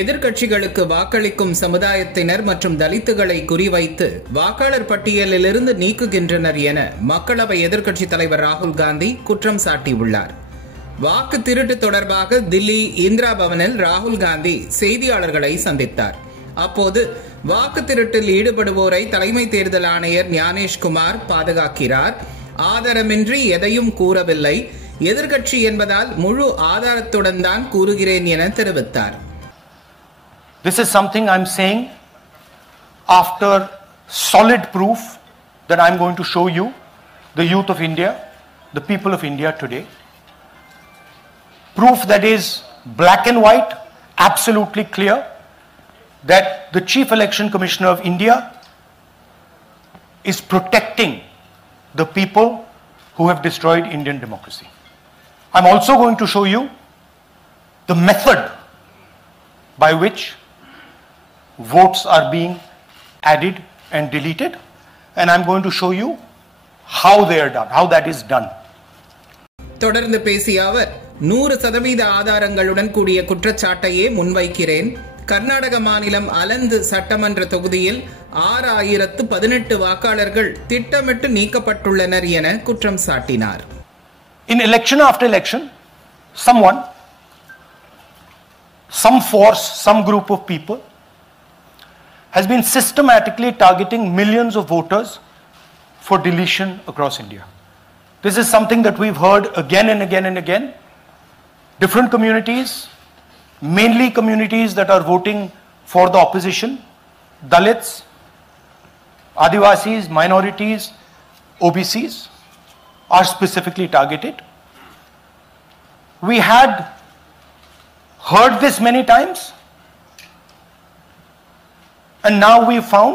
எதிர்க்கட்சிகளுக்கு வாக்களிக்கும் சமுதாயத்தினர் மற்றும் தலித்துகளை குறிவைத்து வாக்காளர் பட்டியலிலிருந்து நீக்குகின்றனர் என மக்களவை எதிர்க்கட்சித் தலைவர் ராகுல் காந்தி குற்றம் சாட்டியுள்ளார். வாக்கு திருட்டு தொடர்பாக தில்லி இந்திரா பவனில் ராகுல் காந்தி செய்தியாளர்களை சந்தித்தார். அப்போது வாக்கு திருட்டில் ஈடுபடுவோரை தலைமை தேர்தல் ஆணையர் ஞானேஷ்குமார் பாதுகாக்கிறார், ஆதாரமின்றி எதையும் கூறவில்லை, எதிர்க்கட்சி என்பதால் முழு ஆதாரத்துடன் தான் கூறுகிறேன் என தெரிவித்தார். This is something I'm saying after solid proof that I'm going to show you, the youth of India, the people of India today. Proof that is black and white, absolutely clear, that the Chief Election Commissioner of India is protecting the people who have destroyed Indian democracy. I'm also going to show you the method by which votes are being added and deleted, and I'm going to show you how they are done, how that is done. தொடர்ந்து பேசிய அவர் 100% ஆதாரங்களுடன் கூடிய குற்றச்சாட்டையே முன்வைக்கிறேன். கர்நாடக மாநிலம் அலந்து சட்டமன்ற தொகுதியில் 6018 வாக்காளர்கள் திட்டமிட்டு நீக்கப்பட்டுள்ளனர் என குற்றம் சாட்டினார். In election after election, someone, some force, some group of people has been systematically targeting millions of voters for deletion across India. This is something that we've heard again and again and again. Different communities, mainly communities that are voting for the opposition, Dalits, Adivasis, minorities, OBCs, are specifically targeted. We had heard this many times, and now we found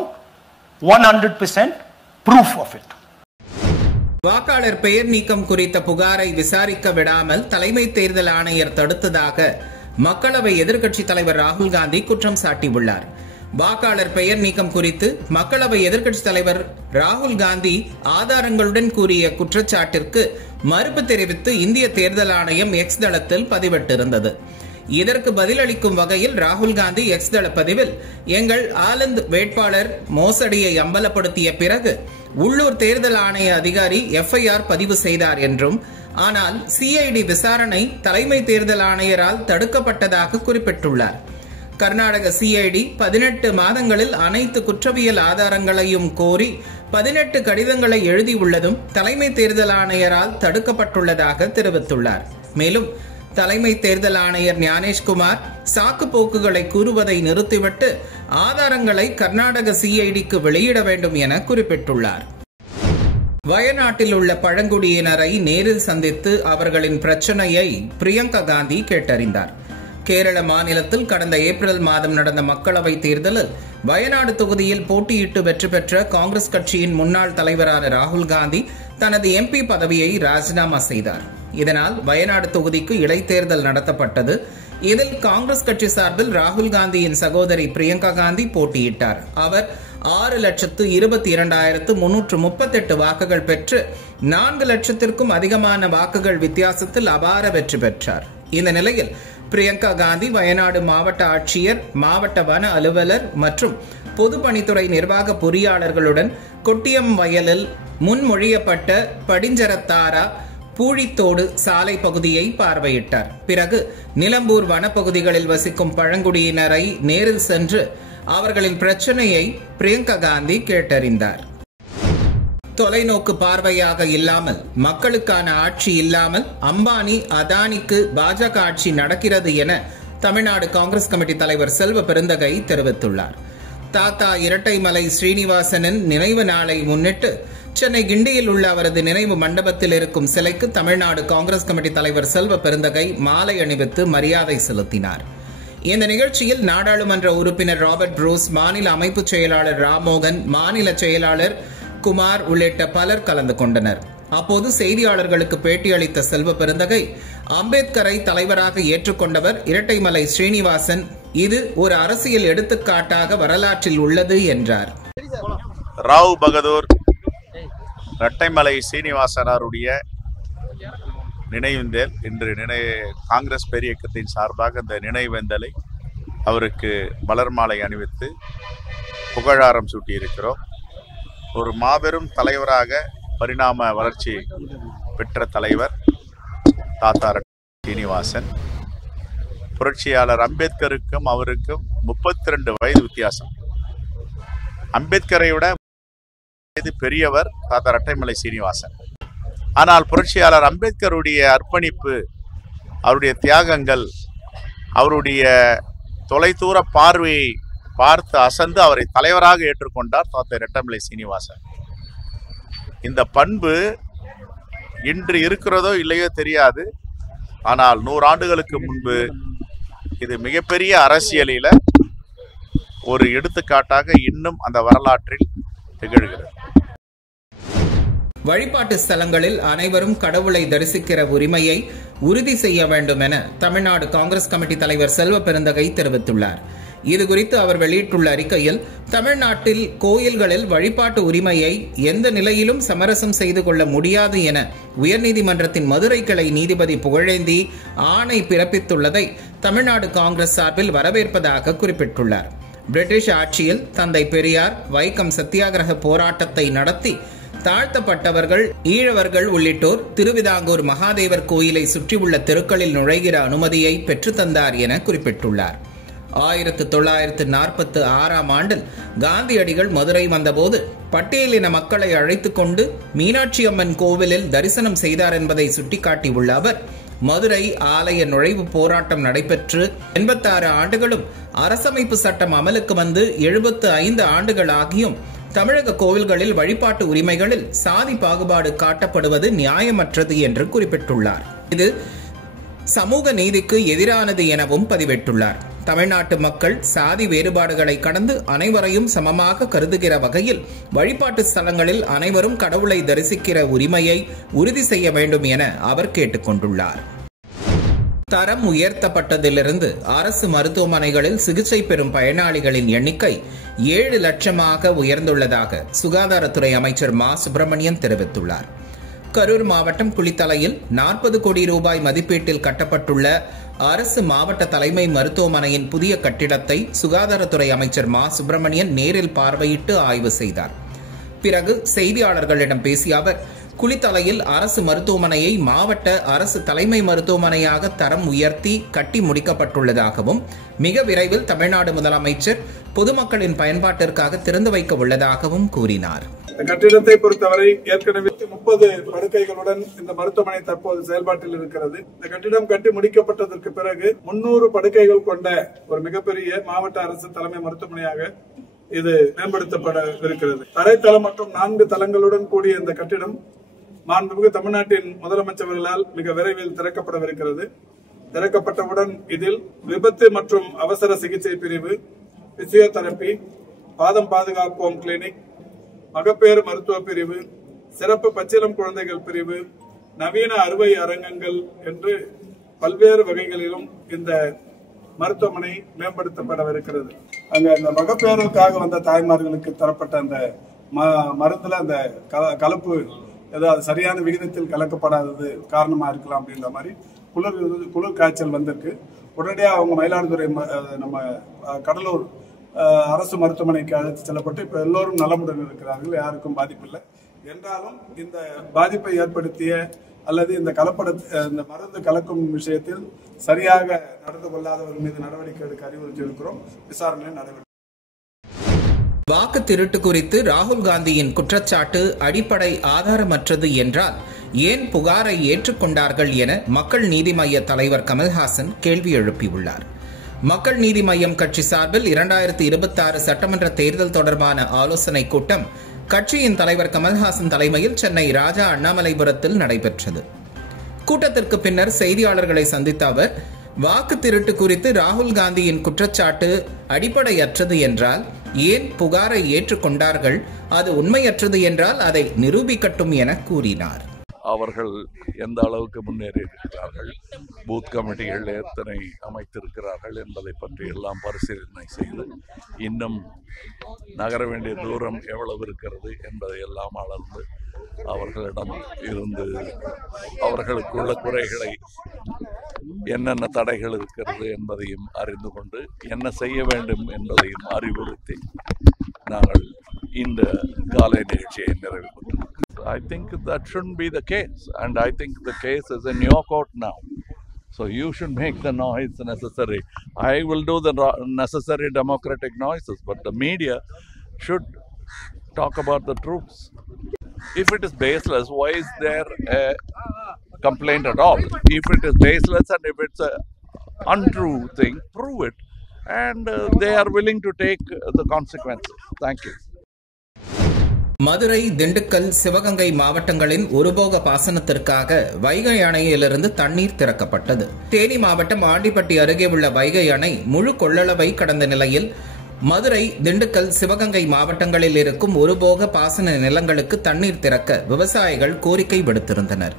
100% proof of it. வாக்காளர் பெயர் நீக்கம் குறித்த புகாரை விசாரிக்க விடாமல் தலைமை தேர்தல் ஆணையர் தடுத்ததாக மக்களவை எதிர்க்கட்சித் தலைவர் ராகுல் காந்தி குற்றம் சாட்டியுள்ளார். வாக்காளர் பெயர் நீக்கம் குறித்து மக்களவை எதிர்க்கட்சித் தலைவர் ராகுல் காந்தி ஆதாரங்களுடன் கூறிய குற்றச்சாட்டிற்கு மறுப்பு தெரிவித்து இந்திய தேர்தல் ஆணையம் எக்ஸ் தளத்தில் பதிவிட்டிருந்தது. இதற்கு பதிலளிக்கும் வகையில் ராகுல் காந்தி எக்ஸ் தள பதிவில், எங்கள் ஆனந்த் வேட்பாளர் மோசடியை அம்பலப்படுத்திய பிறகு உள்ளூர் தேர்தல் ஆணைய அதிகாரி FIR பதிவு செய்தார் என்றும், ஆனால் CID விசாரணை தலைமை தேர்தல் ஆணையரால் தடுக்கப்பட்டதாக குறிப்பிட்டுள்ளார். கர்நாடக CID 18 மாதங்களில் அனைத்து குற்றவியல் ஆதாரங்களையும் கோரி 18 கடிதங்களை எழுதியுள்ளதும் தலைமை தேர்தல் ஆணையரால் தடுக்கப்பட்டுள்ளதாக தெரிவித்துள்ளார். மேலும் தலைமை தேர்தல் ஆணையர் ஞானேஷ்குமார் சாக்கு போக்குகளை கூறுவதை நிறுத்திவிட்டு ஆதாரங்களை கர்நாடக CIDக்கு வெளியிட வேண்டும் என குறிப்பிட்டுள்ளார். வயநாட்டில் உள்ள பழங்குடியினரை நேரில் சந்தித்து அவர்களின் பிரச்சனையை பிரியங்கா காந்தி கேட்டறிந்தார். கேரள மாநிலத்தில் கடந்த ஏப்ரல் மாதம் நடந்த மக்களவை தேர்தலில் வயநாடு தொகுதியில் போட்டியிட்டு வெற்றி பெற்ற காங்கிரஸ் கட்சியின் முன்னாள் தலைவரான ராகுல் காந்தி தனது MP பதவியை ராஜினாமா செய்தார். இதனால் வயநாடு தொகுதிக்கு இடைத்தேர்தல் நடத்தப்பட்டது. இதில் காங்கிரஸ் கட்சி சார்பில் ராகுல் காந்தியின் சகோதரி பிரியங்கா காந்தி போட்டியிட்டார். அவர் 6,22,338 வாக்குகள் பெற்று 4 லட்சத்திற்கும் அதிகமான வாக்குகள் வித்தியாசத்தில் அபார வெற்றி பெற்றார். இந்த நிலையில் பிரியங்கா காந்தி வயநாடு மாவட்ட ஆட்சியர், மாவட்ட வன அலுவலர் மற்றும் பொதுப்பணித்துறை நிர்வாக பொறியாளர்களுடன் கொட்டியம் வயலில் முன்மொழியப்பட்ட படிஞ்சரத்தாரா பூழித்தோடு சாலை பகுதியை பார்வையிட்டார். பிறகு நிலம்பூர் வனப்பகுதிகளில் வசிக்கும் பழங்குடியினரை நேரில் சென்று அவர்களின் பிரச்சனையை பிரியங்கா காந்தி கேட்டறிந்தார். தொலைநோக்கு பார்வையாக இல்லாமல், மக்களுக்கான ஆட்சி இல்லாமல் அம்பானி அதானிக்கு பாஜக ஆட்சி நடக்கிறது என தமிழ்நாடு காங்கிரஸ் கமிட்டி தலைவர் செல்வ பெருந்தகை தெரிவித்துள்ளார். தாத்தா இரட்டைமலை ஸ்ரீனிவாசனின் நினைவு நாளை முன்னிட்டு சென்னை கிண்டியில் உள்ள அவரது நினைவு மண்டபத்தில் இருக்கும் சிலைக்கு தமிழ்நாடு காங்கிரஸ் கமிட்டி தலைவர் செல்வ பெருந்தகை மாலை அணிவித்து மரியாதை செலுத்தினார். இந்த நிகழ்ச்சியில் நாடாளுமன்ற உறுப்பினர் ராபர்ட் ப்ரூஸ், மாநில அமைப்பு செயலாளர் ராம்மோகன், மாநில செயலாளர் குமார் உள்ளிட்ட பலர் கலந்து கொண்டனர். அப்போது செய்தியாளர்களுக்கு பேட்டியளித்த செல்வ பெருந்தகை, அம்பேத்கரை தலைவராக ஏற்றுக்கொண்டவர் இரட்டைமலை ஸ்ரீனிவாசன், இது ஒரு அரசியல் எடுத்துக்காட்டாக வரலாற்றில் உள்ளது என்றார். ராவ் பகதூர் இரட்டைமலை சீனிவாசனாருடைய நினைவேந்தல் இன்று காங்கிரஸ் பேரியக்கத்தின் சார்பாக இந்த நினைவேந்தலை அவருக்கு மலர் மாலை அணிவித்து புகழாரம் சூட்டியிருக்கிறோம். ஒரு மாபெரும் தலைவராக பரிணாம வளர்ச்சி பெற்ற தலைவர் தாத்தா சீனிவாசன். புரட்சியாளர் அம்பேத்கருக்கும் அவருக்கும் 32 வயது வித்தியாசம். அம்பேத்கரை விட பெரியவர் தாத்தா இரட்டைமலை சீனிவாசன். ஆனால் புரட்சியாளர் அம்பேத்கருடைய அர்ப்பணிப்பு, அவருடைய தியாகங்கள், அவருடைய தொலைதூர பார்வையை பார்த்து அசந்து அவரை தலைவராக ஏற்றுக்கொண்டார் தாத்தா இரட்டைமலை சீனிவாசன். இந்த பண்பு இன்று இருக்கிறதோ இல்லையோ தெரியாது. ஆனால் 100 ஆண்டுகளுக்கு முன்பு இது மிகப்பெரிய அரசியலில ஒரு எடுத்துக்காட்டாக இன்னும் அந்த வரலாற்றில் திகழ்கிறது. வழிபாட்டு ஸ்தலங்களில் அனைவரும் கடவுளை தரிசிக்கிற உரிமையை உறுதி செய்ய வேண்டும் என தமிழ்நாடு காங்கிரஸ் கமிட்டி தலைவர் செல்வ பெருந்தகை தெரிவித்துள்ளார். இதுகுறித்து அவர் வெளியிட்டுள்ள அறிக்கையில், தமிழ்நாட்டில் கோயில்களில் வழிபாட்டு உரிமையை எந்த நிலையிலும் சமரசம் செய்து கொள்ள முடியாது என உயர்நீதிமன்றத்தின் மதுரை கிளை நீதிபதி புகழேந்தி ஆணை பிறப்பித்துள்ளதை தமிழ்நாடு காங்கிரஸ் சார்பில் வரவேற்பதாக குறிப்பிட்டுள்ளார். பிரிட்டிஷ் ஆட்சியில் தந்தை பெரியார் வைக்கம் சத்தியாகிரக போராட்டத்தை நடத்தி தாழ்த்தப்பட்டவர்கள், ஈழவர்கள் உள்ளிட்டோர் திருவிதாங்கூர் மகாதேவர் கோயிலை சுற்றியுள்ள தெருக்களில் நுழைகிற அனுமதியை பெற்றுத்தந்தார் என குறிப்பிட்டுள்ளார். 1946ஆம் ஆண்டில் காந்தியடிகள் மதுரை வந்தபோது பட்டியலின மக்களை அழைத்துக் கொண்டு மீனாட்சி அம்மன் கோவிலில் தரிசனம் செய்தார் என்பதை சுட்டிக்காட்டியுள்ள அவர், மதுரை ஆலய நுழைவு போராட்டம் நடைபெற்று 86 ஆண்டுகளும் அரசமைப்பு சட்டம் அமலுக்கு வந்து 75 ஆண்டுகள் ஆகியும் தமிழக கோவில்களில் வழிபாட்டு உரிமைகளில் சாதி பாகுபாடு காட்டப்படுவது நியாயமற்றது என்று குறிப்பிட்டுள்ளார். இது சமூக நீதிக்கு எதிரானது எனவும் பதிவிட்டுள்ளார். தமிழ்நாட்டு மக்கள் சாதி வேறுபாடுகளை கடந்து அனைவரையும் சமமாக கருதுகிற வகையில் வழிபாட்டு ஸ்தலங்களில் அனைவரும் கடவுளை தரிசிக்கிற உரிமையை உறுதி செய்ய வேண்டும் என அவர் கேட்டுக் கொண்டுள்ளார். தரம் உயர்த்தப்பட்டதிலிருந்து அரசு மருத்துவமனைகளில் சிகிச்சை பெறும் பயனாளிகளின் எண்ணிக்கை 7 லட்சமாக உயர்ந்துள்ளதாக சுகாதாரத்துறை அமைச்சர் மா சுப்பிரமணியன் தெரிவித்துள்ளார். கரூர் மாவட்டம் குளித்தலையில் 40 கோடி ரூபாய் மதிப்பீட்டில் கட்டப்பட்டுள்ள அரசு மாவட்ட தலைமை மருத்துவமனையின் புதிய கட்டிடத்தை சுகாதாரத்துறை அமைச்சர் மா சுப்பிரமணியன் நேரில் பார்வையிட்டு ஆய்வு செய்தார். பிறகு செய்தியாளர்களிடம் பேசிய அவர், குளித்தலையில் அரசு மருத்துவமனையை மாவட்ட அரசு தலைமை மருத்துவமனையாக தரம் உயர்த்தி கட்டி முடிக்கப்பட்டுள்ளதாகவும், மிக விரைவில் தமிழ்நாடு முதலமைச்சர் பொதுமக்களின் பயன்பாட்டிற்காக திறந்து வைக்க உள்ளதாகவும் கூறினார். கட்டிடத்தை பொறுத்தவரை ஏற்கனவே 30 படுக்கைகளுடன் இந்த மருத்துவமனை தற்போது செயல்பாட்டில் இருக்கிறது. இந்த கட்டிடம் கட்டி முடிக்கப்பட்டதற்கு பிறகு 300 படுக்கைகள் கொண்ட ஒரு மிகப்பெரிய மாவட்ட அரசு தலைமை மருத்துவமனையாக இது மேம்படுத்தப்படவிருக்கிறது. தரைத்தளம் மற்றும் 4 தளங்களுடன் கூடிய இந்த கட்டிடம் மாண்புமிகு தமிழ்நாட்டின் முதலமைச்சர்களால் மிக விரைவில் திறக்கப்படவிருக்கிறது. திறக்கப்பட்டவுடன் இதில் விபத்து மற்றும் அவசர சிகிச்சை பிரிவு, பிசியோதெரபி, பாதம் பாதுகாப்போம் கிளினிக், மகப்பேறு மருத்துவ பிரிவு, சிறப்பு பச்சிளம் குழந்தைகள் பிரிவு, நவீன அறுவை அரங்கங்கள் என்று பல்வேறு வகைகளிலும் இந்த மருத்துவமனை மேம்படுத்தப்படவிருக்கிறது. அங்க இந்த மகப்பேறுக்காக வந்த தாய்மார்களுக்கு தரப்பட்ட அந்த மருந்துல அந்த கலப்பு ஏதாவது சரியான விகிதத்தில் கலக்கப்படாதது காரணமா இருக்கலாம் அப்படின்ற மாதிரி குளிர் காய்ச்சல் வந்திருக்கு. உடனடியாக அவங்க மயிலாடுதுறை நம்ம கடலூர் அரசு மருத்துவமனைக்கு அழைத்து செல்லப்பட்டு இப்ப எல்லோரும் நலமுடன் இருக்கிறார்கள், யாருக்கும் பாதிப்பில்லை. என்றாலும் இந்த பாதிப்பை ஏற்படுத்திய அல்லது இந்த இந்த மருந்து கலக்கும் விஷயத்தில் சரியாக நடந்து கொள்ளாதவர் மீது நடவடிக்கை எடுக்க அறிவுறுத்தி இருக்கிறோம். விசாரணை நடைபெறும். வாக்கு திருட்டு குறித்து ராகுல் காந்தியின் குற்றச்சாட்டு அடிப்படை ஆதாரமற்றது என்றால் ஏன் புகாரை ஏற்றுக்கொண்டார்கள் என மக்கள் நீதி மய்ய தலைவர் கமல்ஹாசன் கேள்வி எழுப்பியுள்ளார். மக்கள் நீதி மய்யம் கட்சி சார்பில் 2026 சட்டமன்ற தேர்தல் தொடர்பான ஆலோசனைக் கூட்டம் கட்சியின் தலைவர் கமல்ஹாசன் தலைமையில் சென்னை ராஜா அண்ணாமலைபுரத்தில் நடைபெற்றது. கூட்டத்திற்கு பின்னர் செய்தியாளர்களை சந்தித்த அவர், வாக்கு திருட்டு குறித்து ராகுல் காந்தியின் குற்றச்சாட்டு அடிப்படையற்றது என்றால் ஏன் புகாரை ஏற்றுக்கொண்டார்கள், அது உண்மையற்றது என்றால் அதை நிரூபிக்கட்டும் என கூறினார். அவர்கள் எந்த அளவுக்கு முன்னேறி இருக்கிறார்கள், பூத் கமிட்டிகள் எத்தனை அமைத்திருக்கிறார்கள் என்பதை பற்றி எல்லாம் பரிசீலனை செய்து இன்னும் நகர வேண்டிய தூரம் எவ்வளவு இருக்கிறது என்பதை எல்லாம் அளந்து அவர்களிடம் இருந்து அவர்களுக்குள்ள குறைகளை, என்னென்ன தடைகள் இருக்கிறது என்பதையும் அறிந்து கொண்டு என்ன செய்ய வேண்டும் என்பதையும் அறிவுறுத்தி நாங்கள் இந்த காலை நிகழ்ச்சியை நிறைவு பெற்றோம். I think that shouldn't be the case, and I think the case is in your court now. So you should make the noise necessary. I will do the necessary democratic noises, but the media should talk about the truths. If it is baseless, why is there a complaint at all? If it is baseless and if it's an untrue thing, prove it, and they are willing to take the consequences. Thank you. Madurai, Dindigul, Sivaganga மாவட்டங்களின் ஒருபோக பாசனத்திற்காக வைகை அணையிலிருந்து தண்ணீர் திறக்கப்பட்டது. தேனி மாவட்டம் ஆண்டிப்பட்டி அருகே உள்ள வைகை அணை முழு கொள்ளளவை கடந்த நிலையில் மதுரை, திண்டுக்கல், சிவகங்கை மாவட்டங்களில் இருக்கும் ஒருபோக பாசன நிலங்களுக்கு தண்ணீர் திறக்க விவசாயிகள் கோரிக்கை விடுத்திருந்தனர்.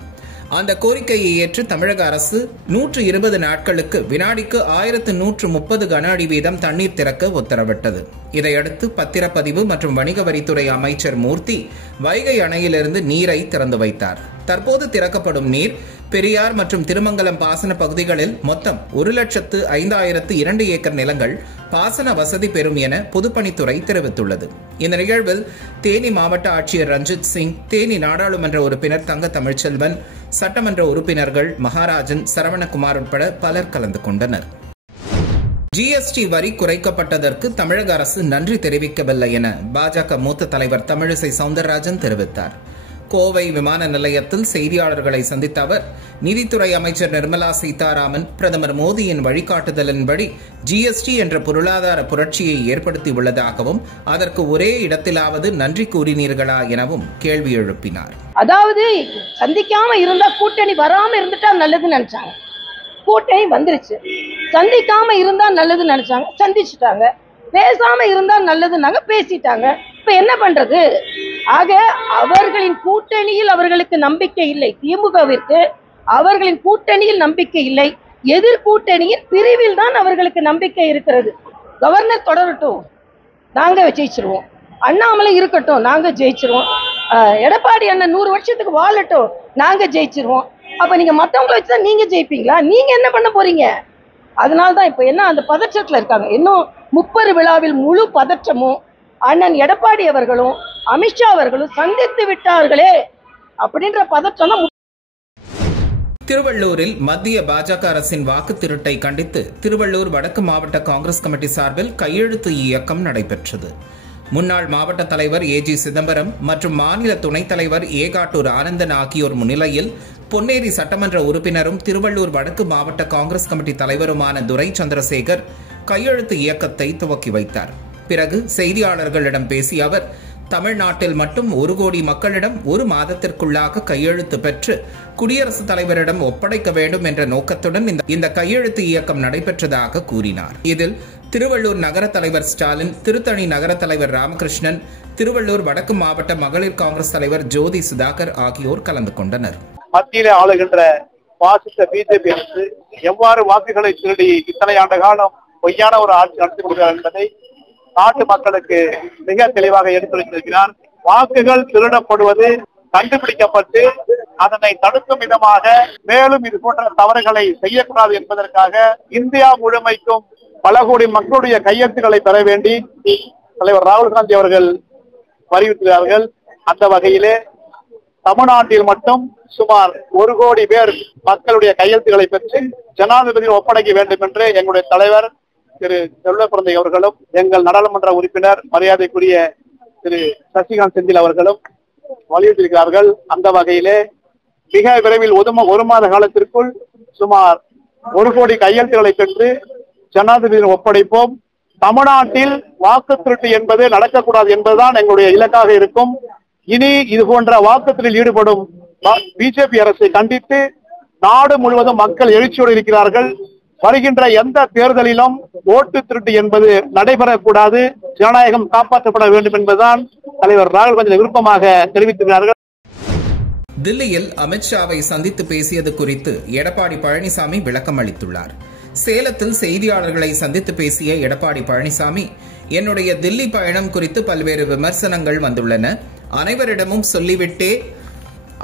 அந்த கோரிக்கையை ஏற்று தமிழக அரசு 120 நாட்களுக்கு வினாடிக்கு 1130 கன அடி வீதம் தண்ணீர் திறக்க உத்தரவிட்டது. இதையடுத்து பத்திரப்பதிவு மற்றும் வணிக வரித்துறை அமைச்சர் மூர்த்தி வைகை அணையிலிருந்து நீரை திறந்து வைத்தார். தற்போது திறக்கப்படும் நீர் பெரியார் மற்றும் திருமங்கலம் பாசன பகுதிகளில் மொத்தம் 1,05,002 ஏக்கர் நிலங்கள் பாசன வசதி பெறும் என பொதுப்பணித்துறை தெரிவித்துள்ளது. இந்த நிகழ்வில் தேனி மாவட்ட ஆட்சியர் ரஞ்சித் சிங், தேனி நாடாளுமன்ற உறுப்பினர் தங்க தமிழ்ச்செல்வன், சட்டமன்ற உறுப்பினர்கள் மகாராஜன், சரவணகுமார் உட்பட பலர் கலந்து கொண்டனர். ஜிஎஸ்டி வரி குறைக்கப்பட்டதற்கு தமிழக அரசு நன்றி தெரிவிக்கவில்லை என பாஜக மூத்த தலைவர் தமிழிசை சவுந்தரராஜன் தெரிவித்தார். கோவை விமான நிலையத்தில் செய்தியாளர்களை சந்தித்த அவர், நிதித்துறை அமைச்சர் நிர்மலா சீதாராமன் பிரதமர் மோடியின் வழிகாட்டுதலின்படி ஜிஎஸ்டி என்ற பொருளாதார புரட்சியை ஏற்படுத்தியுள்ளதாகவும் அதற்கு ஒரே இடத்திலாவது நன்றி கூறினீர்களா எனவும் கேள்வி எழுப்பினார். அதாவது சந்திக்காம இருந்தா கூட்டணி வராம இருந்துட்டா நல்லதுன்னு நினைச்சாங்க, கூட்டணி வந்துருச்சு. சந்திக்காம இருந்தா நல்லதுன்னு நினைச்சாங்க, சந்திச்சுட்டாங்க. பேசாம இருந்தா நல்லதுன்னாங்க, பேசிட்டாங்க. இப்ப என்ன பண்றது? ஆக அவர்களின் கூட்டணியில் அவர்களுக்கு நம்பிக்கை இல்லை. திமுகவிற்கு அவர்களின் கூட்டணியில் நம்பிக்கை இல்லை, எதிர்கூட்டணியின் பிரிவில் தான் அவர்களுக்கு நம்பிக்கை இருக்கிறது. கவர்னர் தொடரட்டும், நாங்க ஜெயிச்சிருவோம். அண்ணாமலை இருக்கட்டும், நாங்க ஜெயிச்சிருவோம். எடப்பாடி அண்ணன் 100 வருஷத்துக்கு வாழட்டும், நாங்க ஜெயிச்சிருவோம். அப்ப நீங்க மத்தவங்களை வச்சுதான் நீங்க ஜெயிப்பீங்களா? நீங்க என்ன பண்ண போறீங்க? அதனால்தான் இப்ப என்ன அந்த பதற்றத்துல இருக்காங்க. இன்னும் 30 விழாவில் முழு பதற்றமும் அண்ணன் எடப்பாடி அவர்களும் அமித்ஷா அவர்களும் சந்தித்து விட்டார்களே அப்படின்ற பதற்றம் தான். திருவள்ளூரில் மத்திய பாஜக அரசின் வாக்கு திருட்டை கண்டித்து திருவள்ளூர் வடக்கு மாவட்ட காங்கிரஸ் கமிட்டி சார்பில் கையெழுத்து இயக்கம் நடைபெற்றது. முன்னாள் மாவட்ட தலைவர் ஏஜி சிதம்பரம் மற்றும் மாநில துணைத் தலைவர் ஏகாட்டூர் ஆனந்தன் ஆகியோர் முன்னிலையில் பொன்னேரி சட்டமன்ற உறுப்பினரும் திருவள்ளூர் வடக்கு மாவட்ட காங்கிரஸ் கமிட்டி தலைவருமான துரை சந்திரசேகர் கையெழுத்து இயக்கத்தை துவக்கி வைத்தார். பிறகு செய்தியாளர்களிடம் பேசிய அவர், தமிழ்நாட்டில் மட்டும் 1 கோடி மக்களிடம் 1 மாதத்திற்குள்ளாக கையெழுத்து பெற்று குடியரசுத் தலைவரிடம் ஒப்படைக்க வேண்டும் என்ற நோக்கத்துடன் இந்த கையெழுத்து இயக்கம் நடைபெற்றதாக கூறினார். இதில் திருவள்ளூர் நகர தலைவர் ஸ்டாலின், திருத்தணி நகர தலைவர் ராமகிருஷ்ணன், திருவள்ளூர் வடக்கு மாவட்ட மகளிர் காங்கிரஸ் தலைவர் ஜோதி சுதாகர் ஆகியோர் கலந்து கொண்டனர். மத்தியிலே ஆளுகின்ற பாசிச பிஜேபி அரசு எவ்வாறு வாக்குகளை திருடி இத்தனை ஆண்டு காலம் பொய்யான ஒரு ஆட்சி நடத்தி கொடுக்கிறார் என்பதை நாட்டு மக்களுக்கு மிக தெளிவாக எடுத்துரைத்திருக்கிறார். வாக்குகள் திருடப்படுவது கண்டுபிடிக்கப்பட்டு அதனை தடுக்கும் விதமாக மேலும் இது போன்ற தவறுகளை செய்யக்கூடாது என்பதற்காக இந்தியா முழுமைக்கும் பல கோடி மக்களுடைய கையெழுத்துக்களை பெற வேண்டி தலைவர் ராகுல் காந்தி அவர்கள் வலியுறுத்துகிறார்கள். அந்த வகையிலே தமிழ்நாட்டில் மட்டும் சுமார் 1 கோடி பேர் மக்களுடைய கையெழுத்துக்களை பெற்று ஜனாதிபதியில் ஒப்படைக்க வேண்டும் என்று எங்களுடைய தலைவர் திரு செல்வப்பிரந்தை அவர்களும் எங்கள் நாடாளுமன்ற உறுப்பினர் மரியாதைக்குரிய திரு சசிகாந்த் செந்தில் அவர்களும் வலியுறுத்தியிருக்கிறார்கள். அந்த வகையிலே மிக விரைவில் 1 மாத காலத்திற்குள் சுமார் 1 கோடி கையெழுத்துக்களை பெற்று ஜனாதிபதியில் ஒப்படைப்போம். தமிழ்நாட்டில் வாக்கு திருட்டு என்பது நடக்கக்கூடாது என்பதுதான் எங்களுடைய இலக்காக இருக்கும். இனி இது போன்ற வாக்குகளில் ஈடுபடும் பிஜேபி அரசை கண்டித்து நாடு முழுவதும் மக்கள் எழுச்சியோடு இருக்கிறார்கள். வருகின்ற எந்த தேர்தலிலும் ஓட்டு திருட்டு என்பது நடைபெறக்கூடாது, ஜனநாயகம் காப்பாற்றப்பட வேண்டும் என்பதுதான் தலைவர் ராகுல் காந்தி விருப்பமாக தெரிவித்திருக்கிறார்கள். தில்லியில் அமித்ஷாவை சந்தித்து பேசியது குறித்து எடப்பாடி பழனிசாமி விளக்கம் அளித்துள்ளார். சேலத்தில் செய்தியாளர்களை சந்தித்து பேசிய எடப்பாடி பழனிசாமி, என்னுடைய தில்லி பயணம் குறித்து பல்வேறு விமர்சனங்கள் வந்துள்ளன. அனைவரிடமும் சொல்லிவிட்டே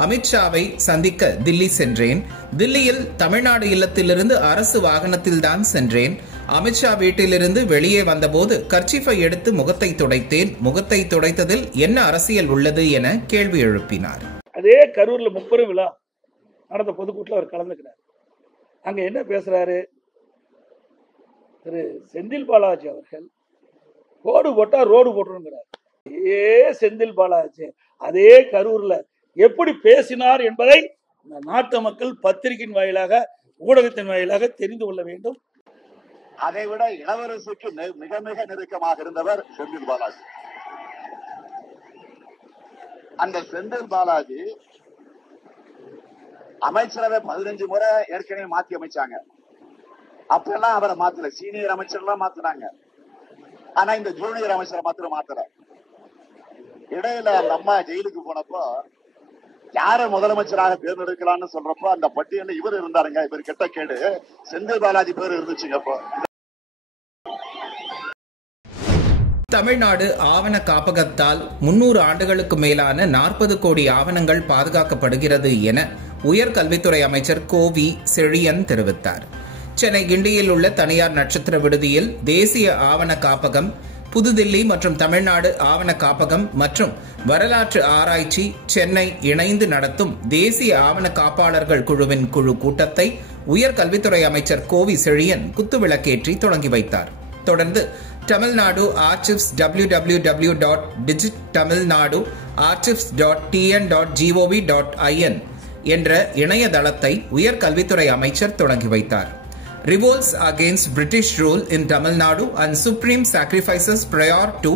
அமித்ஷாவை சந்திக்க தில்லி சென்றேன். தில்லியில் தமிழ்நாடு இல்லத்திலிருந்து அரசு வாகனத்தில்தான் சென்றேன். அமித்ஷா வீட்டிலிருந்து வெளியே வந்தபோது கர்ச்சீஃபை எடுத்து முகத்தை துடைத்தேன். முகத்தை துடைத்ததில் என்ன அரசியல் உள்ளது என கேள்வி எழுப்பினார். அதே கரூர்ல 30 விழா நடந்த பொதுக்கூட்டில் அவர் கலந்துக்கிறார். அங்க என்ன பேசுறாரு? திரு செந்தில் பாலாஜி அவர்கள் ரோடு போட்டா ரோடு போட்டுருங்கிறார். செந்தில் பாலாஜி அதே கரூர்ல எப்படி பேசினார் என்பதை நாட்டு மக்கள் பத்திரிகையின் வாயிலாக, ஊடகத்தின் வாயிலாக தெரிந்து கொள்ள வேண்டும். அதைவிட இளவரசுக்கு மிக மிக நெருக்கமாக இருந்தவர் செந்தில் பாலாஜி. அந்த செந்தில் பாலாஜி அமைச்சரவை 15 முறை ஏற்கனவே மாத்தி அமைச்சாங்க. அப்பெல்லாம் அவரை மாத்தல, சீனியர் அமைச்சர்லாம் மாத்தினாங்க. ஆனா இந்த ஜூனியர் அமைச்சரை மாத்திரம் மாத்தல. இடையில அந்த அம்மா ஜெயிலுக்கு போனப்போ யார முதலமைச்சராக தேர்ந்தெடுக்கலாம்னு சொல்றப்போ அந்த பட்டியலில் இவர் இருந்தாருங்க. இவர் கெட்ட கேடு செந்தில் பாலாஜி பேர் இருந்துச்சுங்க. அப்போ தமிழ்நாடு ஆவண காப்பகத்தால் 300 ஆண்டுகளுக்கு மேலான 40 கோடி ஆவணங்கள் பாதுகாக்கப்படுகிறது என உயர்கல்வித்துறை அமைச்சர் கோவி செழியன் தெரிவித்தார். சென்னை கிண்டியில் உள்ள தனியார் நட்சத்திர விடுதியில் தேசிய ஆவண காப்பகம், புதுதில்லி மற்றும் தமிழ்நாடு ஆவண காப்பகம் மற்றும் வரலாற்று ஆராய்ச்சி சென்னை இணைந்து நடத்தும் தேசிய ஆவண காப்பாளர்கள் குழுவின் குழு கூட்டத்தை உயர்கல்வித்துறை அமைச்சர் கோவி செழியன் குத்துவிளக்கேற்றி தொடங்கி வைத்தார். தொடர்ந்து தமிழ்நாடு ஆர்ச்சிவ்ஸ் www.digittamilnaduarchives.tn.gov.in என்ற இணையதளத்தை உயர்கல்வித்துறை அமைச்சர் தொடங்கி வைத்தார். Revolts against British rule in Tamil Nadu and supreme sacrifices prior to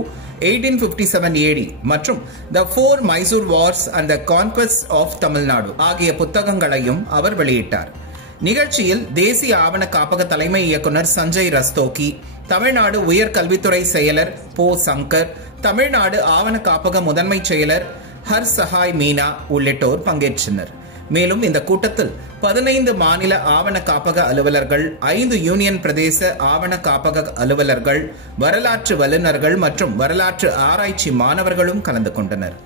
1857 AD மற்றும் The Four Mysore Wars and the Conquest of Tamil Nadu ஆகிய புத்தகங்களையும் அவர் வெளியிட்டார். நிகழ்ச்சியில் தேசிய ஆவண காப்பக தலைமை இயக்குநர் சஞ்சய் ரஸ்தோகி, தமிழ்நாடு உயர்கல்வித்துறை செயலர் போ சங்கர், தமிழ்நாடு ஆவண காப்பக முதன்மை செயலர் ஹர் சஹாய் மீனா உள்ளிட்டோர் பங்கேற்றனர். மேலும் இந்த கூட்டத்தில் 15 மாநில ஆவண காப்பக அலுவலர்கள், 5 யூனியன் பிரதேச ஆவண காப்பக அலுவலர்கள், வரலாற்று வல்லுநர்கள் மற்றும் வரலாற்று ஆராய்ச்சி மாணவர்களும் கலந்து கொண்டனர்.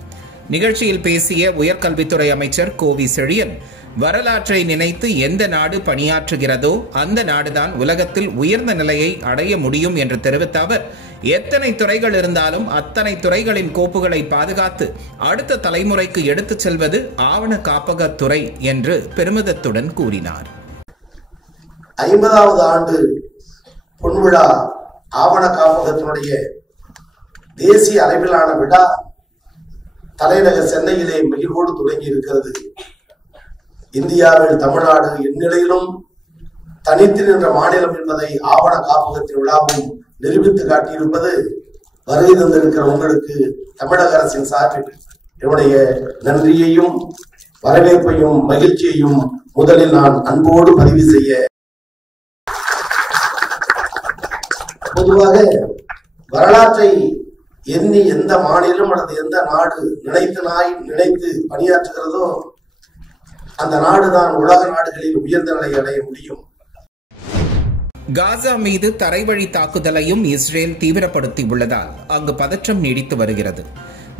நிகழ்ச்சியில் பேசிய உயர்கல்வித்துறை அமைச்சர் கோவி செழியன், வரலாற்றை நினைத்து எந்த நாடு பணியாற்றுகிறதோ அந்த நாடுதான் உலகத்தில் உயர்ந்த நிலையை அடைய முடியும் என்று தெரிவித்த அவர், எத்தனை துறைகள் இருந்தாலும் அத்தனை துறைகளின் கோப்புகளை பாதுகாத்து அடுத்த தலைமுறைக்கு எடுத்துச் செல்வது ஆவண காப்பக துறை என்று பெருமிதத்துடன் கூறினார். 50வது ஆண்டு பொன்விழா ஆவண காப்பகத்தினுடைய தேசிய அளவிலான விழா தலைநகர் சென்னையிலே மகிழ்வோடு தொடங்கி இருக்கிறது. இந்தியாவில் தமிழ்நாடு இந்நிலையிலும் தனித்து நின்ற மாநிலம் என்பதை ஆவண காப்பகத்தின் விழாவும் நிரூபித்து காட்டியிருப்பது வருகை தந்திருக்கிற உங்களுக்கு தமிழக அரசின் சார்பில் என்னுடைய நன்றியையும் வரவேற்பையும் மகிழ்ச்சியையும் முதலில் நான் அன்போடு பதிவு செய்ய, பொதுவாக வரலாற்றை எண்ணி எந்த மாநிலம் அல்லது எந்த நாடு நினைத்து பணியாற்றுகிறதோ அந்த நாடுதான் உலக நாடுகளில் உயர்ந்த நிலை அடைய முடியும். காசா மீது தரைவழி தாக்குதலையும் இஸ்ரேல் தீவிரப்படுத்தியுள்ளதால் அங்கு பதற்றம் நீடித்து வருகிறது.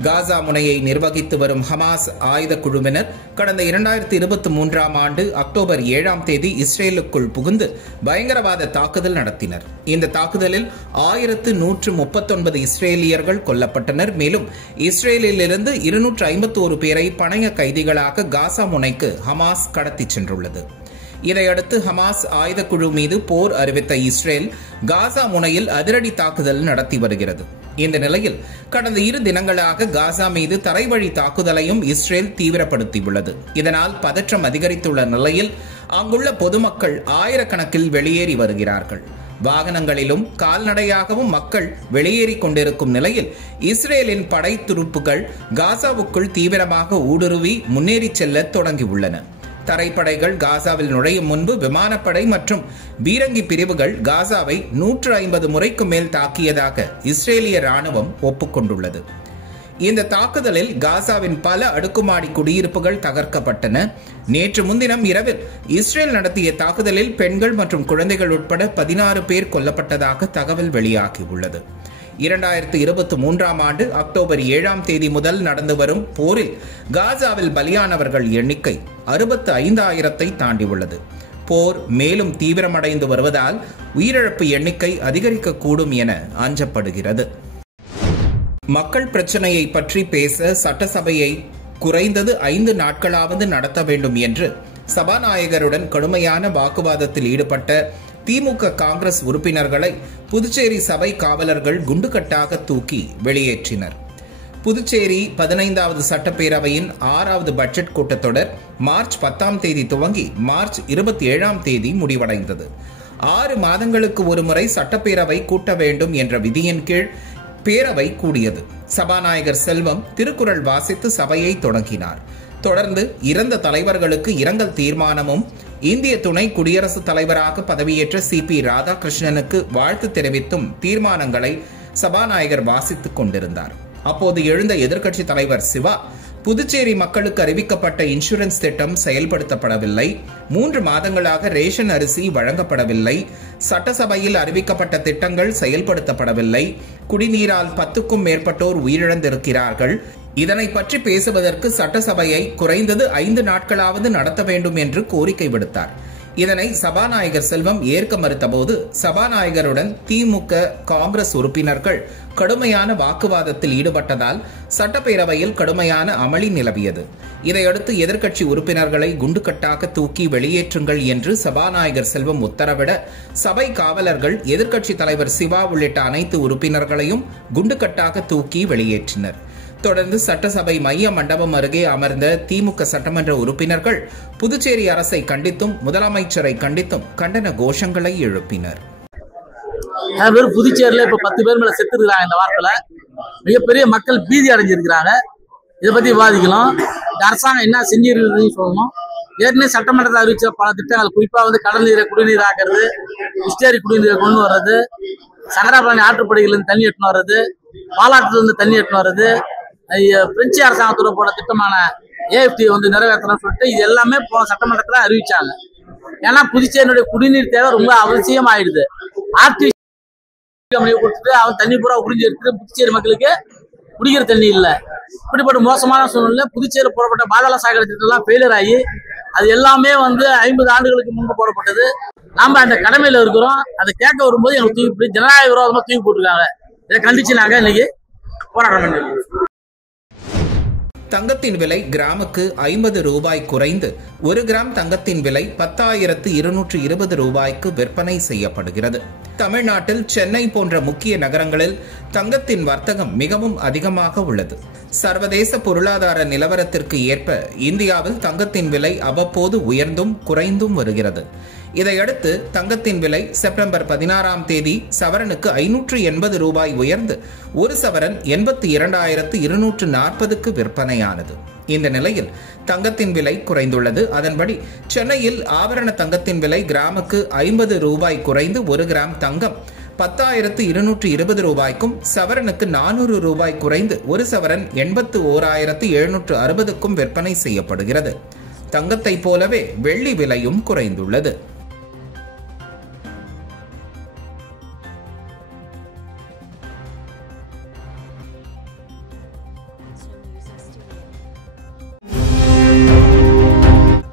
காசா முனையை நிர்வகித்து வரும் ஹமாஸ் ஆயுத குழுவினர் கடந்த 2023ஆம் ஆண்டு அக்டோபர் 7ஆம் தேதி இஸ்ரேலுக்குள் புகுந்து பயங்கரவாத தாக்குதல் நடத்தினர். இந்த தாக்குதலில் 1139 இஸ்ரேலியர்கள் கொல்லப்பட்டனர். மேலும் இஸ்ரேலிலிருந்து 251 பேரை பணைய கைதிகளாக காசா முனைக்கு ஹமாஸ் கடத்திச் சென்றுள்ளது. இதையடுத்து ஹமாஸ் ஆயுத குழு மீது போர் அறிவித்த இஸ்ரேல் காசா முனையில் அதிரடி தாக்குதல் நடத்தி வருகிறது. இந்த நிலையில் கடந்த 2 தினங்களாக காசா மீது தரைவழி தாக்குதலையும் இஸ்ரேல் தீவிரப்படுத்தியுள்ளது. இதனால் பதற்றம் அதிகரித்துள்ள நிலையில் அங்குள்ள பொதுமக்கள் ஆயிரக்கணக்கில் வெளியேறி வருகிறார்கள். வாகனங்களிலும் கால்நடையாகவும் மக்கள் வெளியேறி கொண்டிருக்கும் நிலையில் இஸ்ரேலின் படை துருப்புகள் காசாவுக்குள் தீவிரமாக ஊடுருவி முன்னேறி செல்ல தொடங்கியுள்ளன. தரைப்படைகள் காசாவில் நுழையும் முன்பு விமானப்படை மற்றும் பீரங்கி பிரிவுகள் காசாவை 150 முறைக்கு மேல் தாக்கியதாக இஸ்ரேலிய ராணுவம் ஒப்புக்கொண்டுள்ளது. இந்த தாக்குதலில் காசாவின் பல அடுக்குமாடி குடியிருப்புகள் தகர்க்கப்பட்டன. நேற்று முன்தினம் இரவில் இஸ்ரேல் நடத்திய தாக்குதலில் பெண்கள் மற்றும் குழந்தைகள் உட்பட 16 பேர் கொல்லப்பட்டதாக தகவல் வெளியாகியுள்ளது. 2023ஆம் ஆண்டு அக்டோபர் 7ஆம் தேதி முதல் நடந்து வரும் போரில் காசாவில் பலியானவர்கள் எண்ணிக்கை 65,000ஐ தாண்டியுள்ளது. போர் மேலும் தீவிரமடைந்து வருவதால் உயிரிழப்பு எண்ணிக்கை அதிகரிக்கக்கூடும் என அஞ்சப்படுகிறது. மக்கள் பிரச்சனையை பற்றி பேச சட்டசபையை குறைந்தது 5 நாட்களாவது நடத்த வேண்டும் என்று சபாநாயகருடன் கடுமையான வாக்குவாதத்தில் ஈடுபட்ட திமுக காங்கிரஸ் உறுப்பினர்களை புதுச்சேரி சபை காவலர்கள் குண்டுகட்டாக தூக்கி வெளியேற்றினர். புதுச்சேரி 15வது சட்டப்பேரவையின் 6வது பட்ஜெட் கூட்டத்தொடர் மார்ச் 10ஆம் தேதி துவங்கி மார்ச் 27ஆம் தேதி முடிவடைந்தது. 6 மாதங்களுக்கு ஒருமுறை சட்டப்பேரவை கூட்ட வேண்டும் என்ற விதியின் கீழ் பேரவை கூடியது. சபாநாயகர் செல்வம் திருக்குறள் வாசித்து சபையை தொடங்கினார். தொடர்ந்து இறந்த தலைவர்களுக்கு இரங்கல் தீர்மானமும் இந்திய துணை குடியரசுத் தலைவராக பதவியேற்ற CP ராதாகிருஷ்ணனுக்கு வாழ்த்து தெரிவித்தும் தீர்மானங்களை சபாநாயகர் வாசித்துக் கொண்டிருந்தார். அப்போது எழுந்த எதிர்க்கட்சித் தலைவர் சிவா, புதுச்சேரி மக்களுக்கு அறிவிக்கப்பட்ட இன்சூரன்ஸ் திட்டம் செயல்படுத்தப்படவில்லை, 3 மாதங்களாக ரேஷன் அரிசி வழங்கப்படவில்லை, சட்டசபையில் அறிவிக்கப்பட்ட திட்டங்கள் செயல்படுத்தப்படவில்லை, குடிநீரால் 10க்கும் மேற்பட்டோர் உயிரிழந்திருக்கிறார்கள், இதனை பற்றி பேசுவதற்கு சட்டசபையை குறைந்தது 5 நாட்களாவது நடத்த வேண்டும் என்று கோரிக்கை விடுத்தார். இதனை சபாநாயகர் செல்வம் ஏற்க மறுத்தபோது சபாநாயகருடன் திமுக காங்கிரஸ் உறுப்பினர்கள் கடுமையான வாக்குவாதத்தில் ஈடுபட்டதால் சட்டப்பேரவையில் கடுமையான அமளி நிலவியது. இதையடுத்து எதிர்க்கட்சி உறுப்பினர்களை குண்டுகட்டாக தூக்கி வெளியேற்றுங்கள் என்று சபாநாயகர் செல்வம் உத்தரவிட சபை காவலர்கள் எதிர்க்கட்சித் தலைவர் சிவா உள்ளிட்ட அனைத்து உறுப்பினர்களையும் குண்டுகட்டாக தூக்கி வெளியேற்றினர். தொடர்ந்து சட்டசபை மைய மண்டபம் அருகே அமர்ந்த திமுக சட்டமன்ற உறுப்பினர்கள் புதுச்சேரி அரசை கண்டித்தும் முதலமைச்சரை கண்டித்தும் கண்டன கோஷங்களை எழுப்பினர். புதுச்சேரியில இப்ப 10 பேர் மேல செத்து இருக்காங்க. இந்த வாரத்துல மிகப்பெரிய மக்கள் பீதி அடைஞ்சிருக்கிறாங்க. இதை பத்தி விவாதிக்கலாம். இந்த அரசாங்கம் என்ன செஞ்சிருக்குன்னு சொல்லணும். ஏற்கனவே சட்டமன்றத்தில் அறிவிச்ச பல திட்டங்கள், குறிப்பா கடல் நீரை குடிநீர் ஆக்குறது, கிருஷ்ணகிரி குடிநீரை கொண்டு வர்றது, சங்கராபரணி ஆற்றுப்படுகையில இருந்து தண்ணி எட்டுன்னு வர்றது, பாலாற்றுல இருந்து தண்ணி எட்டுன்னு வர்றது, பிரெஞ்சு அரசாங்கத்தோட போட திட்டமான AFT நிறைவேற்றணும்னு சொல்லிட்டு இது எல்லாமே போன சட்டமன்றத்துல அறிவிச்சாங்க. ஏன்னா புதுச்சேரியுடைய குடிநீர் தேவை ரொம்ப அவசியம் ஆயிடுது. RT கொடுத்துட்டு அவன் தண்ணி பூரா உறிஞ்சி எடுத்துட்டு புதுச்சேரி மக்களுக்கு குடிக்கிற தண்ணி இல்லை. இப்படிப்பட்ட மோசமான சூழ்நிலை புதுச்சேரி போடப்பட்ட பாதாள சாக்கடை திட்டம் எல்லாம் ஃபெயிலியர் ஆகி அது எல்லாமே 50 ஆண்டுகளுக்கு முன்பு போடப்பட்டது. நாம அந்த கடமையில இருக்கிறோம். அதை கேட்க வரும்போது எங்களுக்கு தூக்கி ஜனநாயக விரோதமா தூக்கி போட்டிருக்காங்க. இதை கண்டிச்சு நாங்க இன்னைக்கு போராட்டம் பண்ணிருக்கோம். தங்கத்தின் விலை கிராமுக்கு 50 ரூபாய் குறைந்து 1 கிராம் தங்கத்தின் விலை 10,220 ரூபாய்க்கு விற்பனை செய்யப்படுகிறது. தமிழ்நாட்டில் சென்னை போன்ற முக்கிய நகரங்களில் தங்கத்தின் வர்த்தகம் மிகவும் அதிகமாக உள்ளது. சர்வதேச பொருளாதார நிலவரத்திற்கு ஏற்ப இந்தியாவில் தங்கத்தின் விலை அவ்வப்போது உயர்ந்தும் குறைந்தும் வருகிறது. இதையடுத்து தங்கத்தின் விலை செப்டம்பர் 16ஆம் தேதி சவரனுக்கு 580 ரூபாய் உயர்ந்து ஒரு சவரன் 82,240க்கு விற்பனையானது. இந்த நிலையில் தங்கத்தின் விலை குறைந்துள்ளது. அதன்படி சென்னையில் ஆபரண தங்கத்தின் விலை கிராமுக்கு 50 ரூபாய் குறைந்து 1 கிராம் தங்கம் 10,220 ரூபாய்க்கும், சவரனுக்கு 400 ரூபாய் குறைந்து ஒரு சவரன் 81,760க்கும் விற்பனை செய்யப்படுகிறது. தங்கத்தை போலவே வெள்ளி விலையும் குறைந்துள்ளது.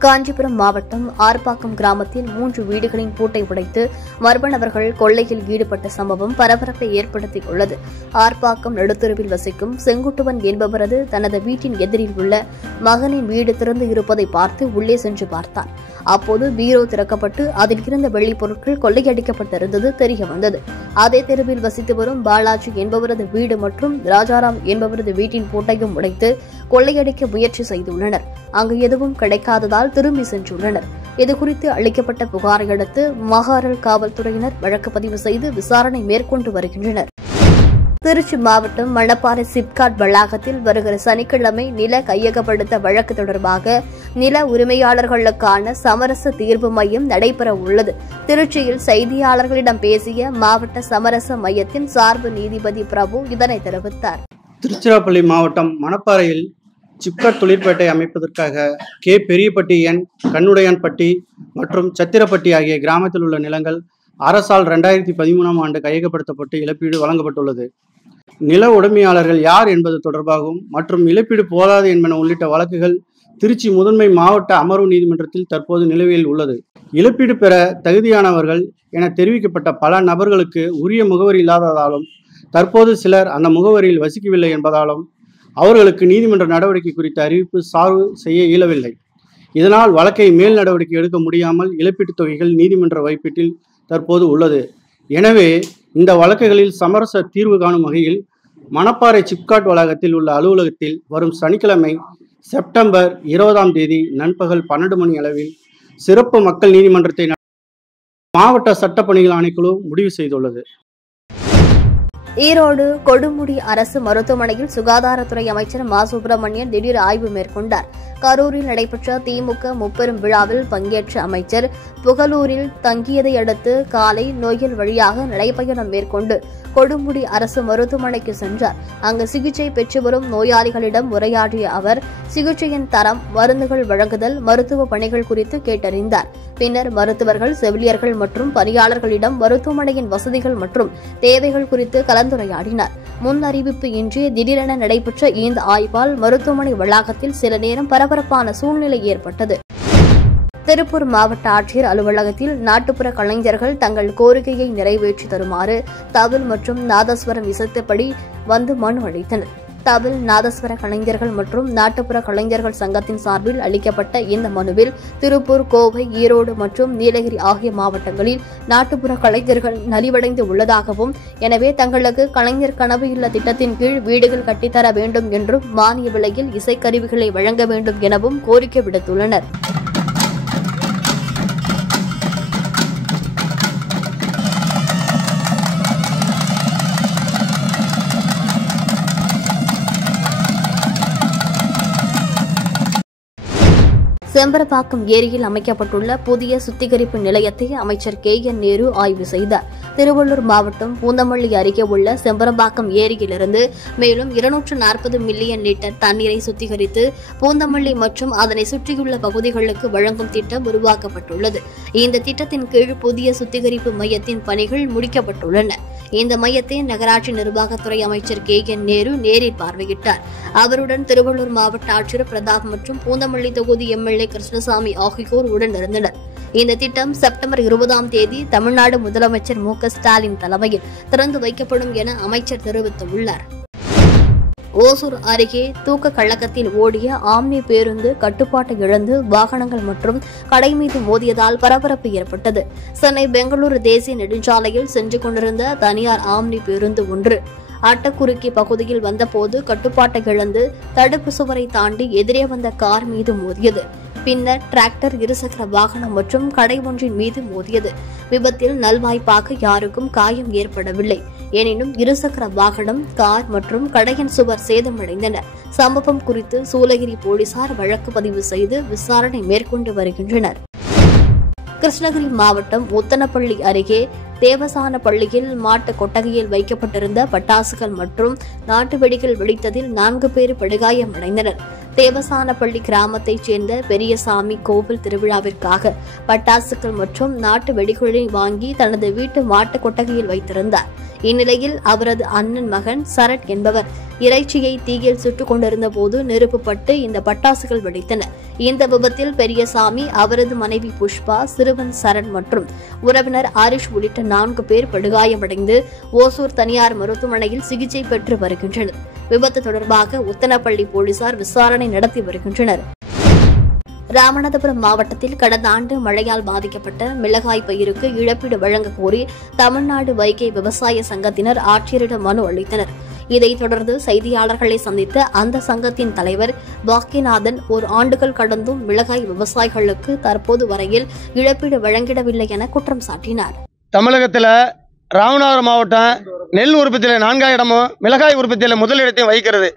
காஞ்சிபுரம் மாவட்டம் ஆர்ப்பாக்கம் கிராமத்தில் 3 வீடுகளின் பூட்டை உடைத்து மர்ம நபர்கள் கொள்ளையில் ஈடுபட்ட சம்பவம் பரபரப்பை ஏற்படுத்தியுள்ளது. ஆர்ப்பாக்கம் நடுத்தெருவில் வசிக்கும் செங்குட்டுவன் என்பவரது தனது வீட்டின் எதிரில் உள்ள மகனின் வீடு திறந்து இருப்பதை பார்த்து உள்ளே சென்று பார்த்தார். அப்போது பீரோ திறக்கப்பட்டு அதில் இருந்த வெள்ளிப் பொருட்கள் கொள்ளையடிக்கப்பட்டிருந்தது தெரியவந்தது. அதே தெருவில் வசித்து வரும் பாலாஜி என்பவரது வீடு மற்றும் ராஜாராம் என்பவரது வீட்டின் பூட்டையும் உடைத்து கொள்ளையடிக்க முயற்சி செய்துள்ளனர். அங்கு எதுவும் கிடைக்காததால் திரும்பி சென்றுள்ளனர். இதுகுறித்து அளிக்கப்பட்ட புகாரை அடுத்து மகாரல் காவல்துறையினர் வழக்கு பதிவு செய்து விசாரணை மேற்கொண்டு வருகின்றனர். திருச்சி மாவட்டம் மணப்பாறை சிப்காட் வளாகத்தில் வருகிற சனிக்கிழமை நில கையகப்படுத்த வழக்கு தொடர்பாக நில உரிமையாளர்களுக்கான சமரச தீர்வு மையம் நடைபெற உள்ளது. திருச்சியில் செய்தியாளர்களிடம் பேசிய மாவட்ட சமரச மையத்தின் சார்பு நீதிபதி பிரபு இதனை தெரிவித்தார். திருச்சிராப்பள்ளி மாவட்டம் மணப்பாறையில் சிப்காட் தொழிற்பேட்டை அமைப்பதற்காக கே பெரியப்பட்டி என் கண்ணுடையான்பட்டி மற்றும் சத்திரப்பட்டி ஆகிய கிராமத்தில் உள்ள நிலங்கள் அரசால் 2013ஆம் ஆண்டு கையகப்படுத்தப்பட்டு இழப்பீடு வழங்கப்பட்டுள்ளது. நில உடைமையாளர்கள் யார் என்பது தொடர்பாகவும் மற்றும் இழப்பீடு போதாது என்பன உள்ளிட்ட வழக்குகள் திருச்சி முதன்மை மாவட்ட அமர்வு நீதிமன்றத்தில் தற்போது நிலுவையில் உள்ளது. இழப்பீடு பெற தகுதியானவர்கள் என தெரிவிக்கப்பட்ட பல நபர்களுக்கு உரிய முகவரி இல்லாததாலும் தற்போது சிலர் அந்த முகவரியில் வசிக்கவில்லை என்பதாலும் அவர்களுக்கு நீதிமன்ற நடவடிக்கை குறித்த அறிவிப்பு சார்பு செய்ய இயலவில்லை. இதனால் வழக்கை மேல் நடவடிக்கை எடுக்க முடியாமல் இழப்பீட்டுத் தொகைகள் நீதிமன்ற வைப்பீட்டில் தற்போது உள்ளது. எனவே இந்த வழக்குகளில் சமரச தீர்வு காணும் வகையில் மணப்பாறை சிப்காட் வளாகத்தில் உள்ள அலுவலகத்தில் வரும் சனிக்கிழமை செப்டம்பர் 20ஆம் தேதி நண்பகல் 12 மணி அளவில் சிறப்பு மக்கள் நீதிமன்றத்தை மாவட்ட சட்டப்பணிகள் ஆணைக்குழு முடிவு செய்துள்ளது. ஈரோடு கொடுமுடி அரசு மருத்துவமனையில் சுகாதாரத்துறை அமைச்சர் மா சுப்பிரமணியன் திடீர் ஆய்வு மேற்கொண்டார். கரூரில் நடைபெற்ற திமுக முப்பெரும் விழாவில் பங்கேற்ற அமைச்சர் புகலூரில் தங்கியதை அடுத்து காலை நொய்யல் வழியாக நடைபயணம் மேற்கொண்டு கொடுமுடி அரசு மருத்துவமனைக்கு சென்றார். அங்கு சிகிச்சை பெற்று வரும் நோயாளிகளிடம் உரையாடிய அவர் சிகிச்சையின் தரம், மருந்துகள் வழங்குதல், மருத்துவ பணிகள் குறித்து கேட்டறிந்தார். பின்னர் மருத்துவர்கள், செவிலியர்கள் மற்றும் பணியாளர்களிடம் மருத்துவமனையின் வசதிகள் மற்றும் தேவைகள் குறித்து கலந்துரையாடினார். முன் அறிவிப்பு இன்றி திடீரென நடைபெற்ற இந்த ஆய்வால் மருத்துவமனை வளாகத்தில் சில நேரம் பரபரப்பான சூழ்நிலை ஏற்பட்டது. திருப்பூர் மாவட்ட ஆட்சியர் அலுவலகத்தில் நாட்டுப்புற கலைஞர்கள் தங்கள் கோரிக்கையை நிறைவேற்றி தருமாறு தவில் மற்றும் நாதஸ்வரம் இசைத்தபடி வந்து மனு அளித்தனர். தவில், நாதஸ்வர கலைஞர்கள் மற்றும் நாட்டுப்புற கலைஞர்கள் சங்கத்தின் சார்பில் அளிக்கப்பட்ட இந்த மனுவில் திருப்பூர், கோவை, ஈரோடு மற்றும் நீலகிரி ஆகிய மாவட்டங்களில் நாட்டுப்புற கலைஞர்கள் நலிவடைந்து உள்ளதாகவும், எனவே தங்களுக்கு கலைஞர் கனவு இல்ல திட்டத்தின் கீழ் வீடுகள் கட்டித்தர வேண்டும் என்றும் மானிய விலையில் இசைக்கருவிகளை வழங்க வேண்டும் எனவும் கோரிக்கை விடுத்துள்ளனர். செம்பரப்பாக்கம் ஏரியில் அமைக்கப்பட்டுள்ள புதிய சுத்திகரிப்பு நிலையத்தை அமைச்சர் KN நேரு ஆய்வு செய்தார். திருவள்ளூர் மாவட்டம் பூந்தமல்லி அருகே உள்ள செம்பரப்பாக்கம் ஏரியிலிருந்து மேலும் 240 மில்லியன் லிட்டர் தண்ணீரை சுத்திகரித்து பூந்தமல்லி மற்றும் அதனை சுற்றியுள்ள பகுதிகளுக்கு வழங்கும் திட்டம் உருவாக்கப்பட்டுள்ளது. இந்த திட்டத்தின் கீழ் புதிய சுத்திகரிப்பு மையத்தின் பணிகள் முடிக்கப்பட்டுள்ளன. இந்த மையத்தை நகராட்சி நிர்வாகத்துறை அமைச்சர் KN நேரு நேரில் பார்வையிட்டார். அவருடன் திருவள்ளூர் மாவட்ட ஆட்சியர் பிரதாப் மற்றும் பூந்தமல்லி தொகுதி MLA கிருஷ்ணசாமி ஆகியோர் உடன் இருந்தனர். இந்த திட்டம் செப்டம்பர் 20ஆம் தேதி தமிழ்நாடு முதலமைச்சர் மு க ஸ்டாலின் தலைமையில் திறந்து வைக்கப்படும் என அமைச்சர் தெரிவித்துள்ளார். ஓசூர் அருகே தூக்க கழகத்தில் ஓடிய ஆம்னி பேருந்து கட்டுப்பாட்டை இழந்து வாகனங்கள் மற்றும் கடை மீது மோதியதால் பரபரப்பு ஏற்பட்டது. சென்னை பெங்களூரு தேசிய நெடுஞ்சாலையில் சென்று கொண்டிருந்த தனியார் ஆம்னி பேருந்து ஒன்று அட்டக்குறுக்கி பகுதியில் வந்தபோது கட்டுப்பாட்டை இழந்து தடுப்பு சுவரை தாண்டி எதிரே வந்த கார் மீது மோதியது. பின்னர் டிராக்டர், இருசக்கர வாகனம் மற்றும் கடை ஒன்றின் மீது மோதியது. விபத்தில் நல்வாய்ப்பாக யாருக்கும் காயம் ஏற்படவில்லை. எனினும் இருசக்கர வாகனம், கார் மற்றும் கடையின் சுவர் சேதமடைந்தன. சம்பவம் குறித்து சூளகிரி போலீசார் வழக்கு பதிவு செய்து விசாரணை மேற்கொண்டு வருகின்றனர். கிருஷ்ணகிரி மாவட்டம் உத்தனப்பள்ளி அருகே தேவசான பள்ளியில் மாட்டு கொட்டகையில் வைக்கப்பட்டிருந்த பட்டாசுகள் மற்றும் நாட்டு வெடிகள் வெடித்ததில் 4 பேர் படுகாயமடைந்தனர். தேவசானப்பள்ளி கிராமத்தைச் சேர்ந்த பெரியசாமி கோவில் திருவிழாவிற்காக பட்டாசுகள் மற்றும் நாட்டு வெடிகளை வாங்கி தனது வீட்டு மாட்டு கொட்டகையில் வைத்திருந்தார். இந்நிலையில் அவரது அண்ணன் மகன் சரட் என்பவர் இறைச்சியை தீயில் சுட்டுக் கொண்டிருந்த போது நெருப்பு பட்டு இந்த பட்டாசுகள் வெடித்தன. இந்த விபத்தில் பெரியசாமி, அவரது மனைவி புஷ்பா, சிறுவன் சரண் மற்றும் உறவினர் ஆரிஷ் உள்ளிட்ட 4 பேர் படுகாயமடைந்து ஓசூர் தனியார் மருத்துவமனையில் சிகிச்சை பெற்று வருகின்றனர். விபத்து தொடர்பாக உத்தனப்பள்ளி போலீசார் விசாரணை நடத்தி வருகின்றனர். ராமநாதபுரம் மாவட்டத்தில் கடந்த ஆண்டு மழையால் பாதிக்கப்பட்ட மிளகாய் பயிருக்கு இழப்பீடு வழங்க கோரி தமிழ்நாடு வைகை விவசாய சங்கத்தினர் ஆட்சியரிடம் மனு அளித்தனர். இதைத் தொடர்ந்து செய்தியாளர்களை சந்தித்த அந்த சங்கத்தின் தலைவர் பாக்கியநாதன், 1 ஆண்டுகள் கடந்தும் மிளகாய் விவசாயிகளுக்கு தற்போது வரையில் இழப்பீடு வழங்கிடவில்லை என குற்றம் சாட்டினார். தமிழகத்தில் ராமநாதபுரம் மாவட்டம் நெல் உற்பத்தியில் 4ஆம் இடமும் மிளகாய் உற்பத்தியில் முதலிடத்தையும் வகிக்கிறது.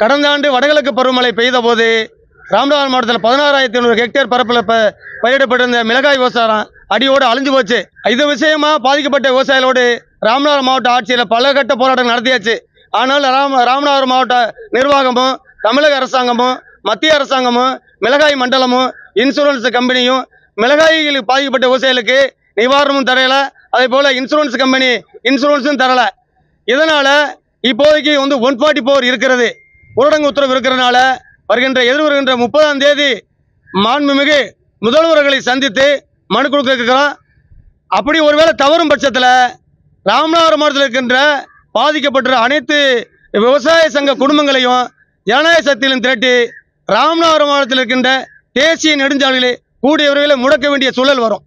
கடந்த ஆண்டு வடகிழக்கு பருவமழை பெய்த போது ராமநாதபுரம் மாவட்டத்தில் 16,500 ஹெக்டேர் பரப்பில் பயிரிடப்பட்டிருந்த மிளகாய் விவசாயம் அடியோடு அழிஞ்சு போச்சு. இது விஷயமா பாதிக்கப்பட்ட விவசாயிகளோடு ராமநாதபுரம் மாவட்ட ஆட்சியில் பல கட்ட போராட்டங்கள் நடத்தியாச்சு. ஆனால் ராமநாதபுரம் மாவட்ட நிர்வாகமும் தமிழக அரசாங்கமும் மத்திய அரசாங்கமும் மிளகாய் மண்டலமும் இன்சூரன்ஸ் கம்பெனியும் மிளகாய்களுக்கு பாதிக்கப்பட்ட விவசாயிகளுக்கு நிவாரணமும் தரல, அதே போல இன்சூரன்ஸ் கம்பெனி இன்சூரன்ஸும் தரல. இதனால இப்போதைக்கு 144 இருக்கிறது, ஊரடங்கு உத்தரவு இருக்கிறதுனால எதிர்வருகின்ற 30ஆம் தேதி மாண்புமிகு முதல்வர்களை சந்தித்து மனு கொடுக்க இருக்கிறோம். அப்படி ஒருவேளை தவறும் பட்சத்தில் ராமநாதபுரம் மாவட்டத்தில் இருக்கின்ற பாதிக்கப்பட்ட அனைத்து விவசாய சங்க குடும்பங்களையும் ஜனநாயக சக்தியிலும் திரட்டி ராமநாதபுரம் மாவட்டத்தில் இருக்கின்ற தேசிய நெடுஞ்சாலைகளை கூடிய விரைவில் முடக்க வேண்டிய சூழல் வரும்.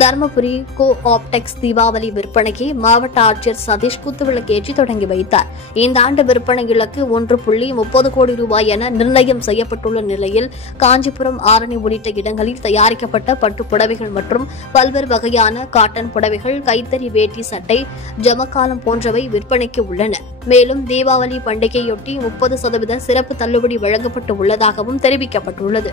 தருமபுரி கோ ஆப்டெக்ஸ் தீபாவளி விற்பனையை மாவட்ட ஆட்சியர் சதீஷ் குத்துவிளக்கேற்றி தொடங்கி வைத்தார். இந்த ஆண்டு விற்பனை இலக்கு 1.30 கோடி ரூபாய் என நிர்ணயம் செய்யப்பட்டுள்ள நிலையில் காஞ்சிபுரம், ஆரணி உள்ளிட்ட இடங்களில் தயாரிக்கப்பட்ட பட்டு புடவைகள் மற்றும் பல்வேறு வகையான காட்டன் புடவைகள், கைத்தறி வேட்டி, சட்டை, ஜமக்காலம் போன்றவை விற்பனைக்கு உள்ளன. மேலும் தீபாவளி பண்டிகையொட்டி 30% சிறப்பு தள்ளுபடி வழங்கப்பட்டு உள்ளதாகவும் தெரிவிக்கப்பட்டுள்ளது.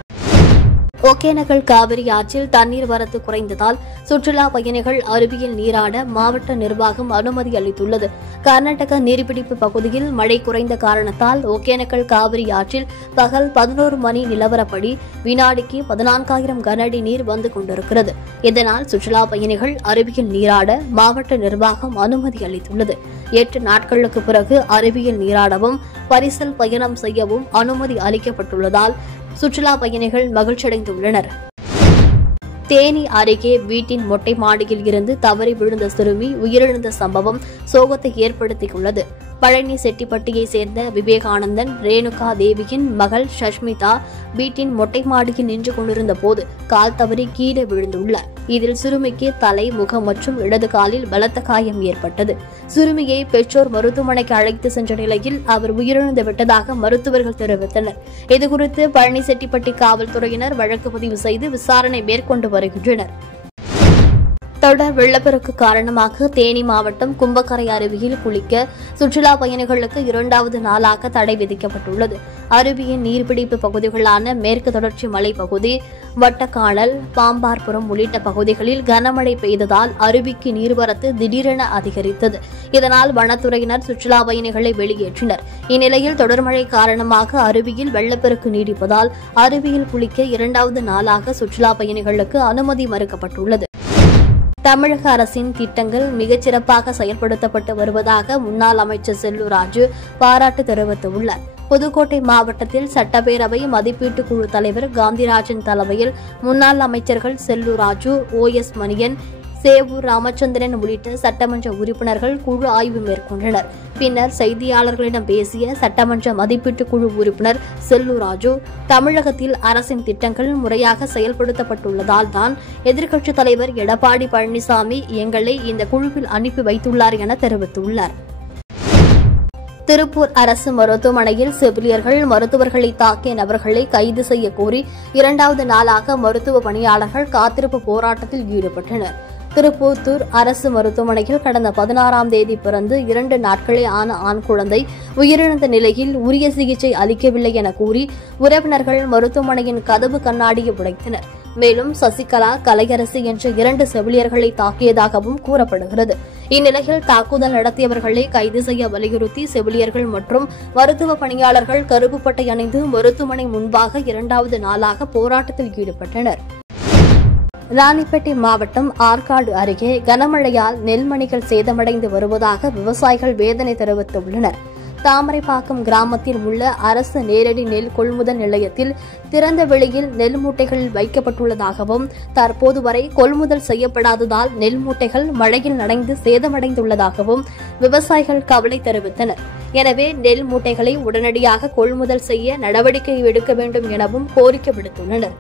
ஒகேனக்கல் காவிரி ஆற்றில் தண்ணீர் வரத்து குறைந்ததால் சுற்றுலா பயணிகள் அருவியில் நீராட மாவட்ட நிர்வாகம் அனுமதி அளித்துள்ளது. கர்நாடக நீர்பிடிப்பு பகுதியில் மழை குறைந்த காரணத்தால் ஒகேனக்கல் காவிரி ஆற்றில் பகல் 11 மணி நிலவரப்படி வினாடிக்கு 14,000 கனஅடி நீர் வந்து கொண்டிருக்கிறது. இதனால் சுற்றுலா பயணிகள் அருவியில் நீராட மாவட்ட நிர்வாகம் அனுமதி அளித்துள்ளது. 8 நாட்களுக்கு பிறகு அருவியில் நீராடவும் பரிசல் பயணம் செய்யவும் அனுமதி அளிக்கப்பட்டுள்ளதால் சுற்றுலா பயணிகள் மகிழ்ச்சியடைந்துள்ளனர். தேனி அருகே வீட்டின் மொட்டை மாடியில் இருந்து தவறி விழுந்த சிறுமி உயிரிழந்த சம்பவம் சோகத்தை ஏற்படுத்தியுள்ளது. பழனி செட்டிப்பட்டியைச் சேர்ந்த விவேகானந்தன் ரேணுகா தேவியின் மகள் ஷஷ்மிதா வீட்டின் மொட்டை மாடியில் நின்று கொண்டிருந்த போது கால் தவறி கீழே விழுந்துள்ளார். இதில் சிறுமிக்கு தலை, முகம் மற்றும் இடது காலில் பலத்த காயம் ஏற்பட்டது. சிறுமியை பெற்றோர் மருத்துவமனைக்கு அழைத்து சென்ற நிலையில் அவர் உயிரிழந்து விட்டதாக மருத்துவர்கள் தெரிவித்தனர். இதுகுறித்து பழனி செட்டிப்பட்டி காவல்துறையினர் வழக்கு பதிவு செய்து விசாரணை மேற்கொண்டு வருகின்றனர். தொடர் வெள்ளப்பெருக்கு காரணமாக தேனி மாவட்டம் கும்பக்கரை அருவியில் குளிக்க சுற்றுலா பயணிகளுக்கு 2வது நாளாக தடை விதிக்கப்பட்டுள்ளது. அருவியின் நீர்பிடிப்பு பகுதிகளான மேற்கு தொடர்ச்சி மலைப்பகுதி, வட்டக்கானல், பாம்பார்புரம் உள்ளிட்ட பகுதிகளில் கனமழை பெய்ததால் அருவிக்கு நீர்வரத்து திடீரென அதிகரித்தது. இதனால் வனத்துறையினர் சுற்றுலா பயணிகளை வெளியேற்றினர். இந்நிலையில் தொடர் மழை காரணமாக அருவியில் வெள்ளப்பெருக்கு நீடிப்பதால் அருவியில் குளிக்க 2வது நாளாக சுற்றுலா பயணிகளுக்கு அனுமதி மறுக்கப்பட்டுள்ளது. தமிழக அரசின் திட்டங்கள் மிகச்சிறப்பாக செயல்படுத்தப்பட்டு வருவதாக முன்னாள் அமைச்சர் செல்லூர் ராஜு பாராட்டு தெரிவித்துள்ளார். புதுக்கோட்டை மாவட்டத்தில் சட்டப்பேரவை மதிப்பீட்டு குழு தலைவர் காந்திராஜன் தலைமையில் முன்னாள் அமைச்சர்கள் செல்லூர் ராஜு, OS மணியன், சேவூர் ராமச்சந்திரன் உள்ளிட்ட சட்டமன்ற உறுப்பினர்கள் குழு ஆய்வு மேற்கொண்டனர். பின்னர் செய்தியாளர்களிடம் பேசிய சட்டமன்ற மதிப்பீட்டு குழு உறுப்பினர் செல்லூர் ராஜு, தமிழகத்தில் அரசின் திட்டங்கள் முறையாக செயல்படுத்தப்பட்டுள்ளதால் தான் எதிர்க்கட்சித் தலைவர் எடப்பாடி பழனிசாமி எங்களை இந்த குழுவில் அனுப்பி வைத்துள்ளார் என தெரிவித்துள்ளார். திருப்பூர் அரசு மருத்துவமனையில் செவிலியர்கள் மருத்துவர்களை தாக்கிய நபர்களை கைது செய்ய கோரி 2வது நாளாக மருத்துவ பணியாளர்கள் காத்திருப்பு போராட்டத்தில் ஈடுபட்டனர். திருப்பூத்தூர் அரசு மருத்துவமனையில் கடந்த 16ஆம் தேதி பிறந்து 2 நாட்களே ஆன ஆண் குழந்தை உயிரிழந்த நிலையில் உரிய சிகிச்சை அளிக்கவில்லை என கூறி உறவினர்கள் மருத்துவமனையின் கதவு கண்ணாடியை உடைத்தனர். மேலும் சசிகலா, கலையரசி என்ற 2 செவிலியர்களை தாக்கியதாகவும் கூறப்படுகிறது. இந்நிலையில் தாக்குதல் நடத்தியவர்களை கைது செய்ய வலியுறுத்தி செவிலியர்கள் மற்றும் மருத்துவ பணியாளர்கள் கருப்பு பட்டை அணிந்து மருத்துவமனை முன்பாக 2வது நாளாக போராட்டத்தில் ஈடுபட்டனர். ராணிப்பேட்டை மாவட்டம் ஆற்காடு அருகே கனமழையால் நெல்மணிகள் சேதமடைந்து வருவதாக விவசாயிகள் வேதனை தெரிவித்துள்ளனர். தாமரைப்பாக்கம் கிராமத்தில் உள்ள அரசு நேரடி நெல் கொள்முதல் நிலையத்தில் திறந்த வெளியில் நெல் மூட்டைகள் வைக்கப்பட்டுள்ளதாகவும் தற்போது வரை கொள்முதல் செய்யப்படாததால் நெல் மூட்டைகள் மழையில் நனைந்து சேதமடைந்துள்ளதாகவும் விவசாயிகள் கவலை தெரிவித்தனர். எனவே நெல் மூட்டைகளை உடனடியாக கொள்முதல் செய்ய நடவடிக்கை எடுக்க வேண்டும் எனவும் கோரிக்கை விடுத்துள்ளனர்.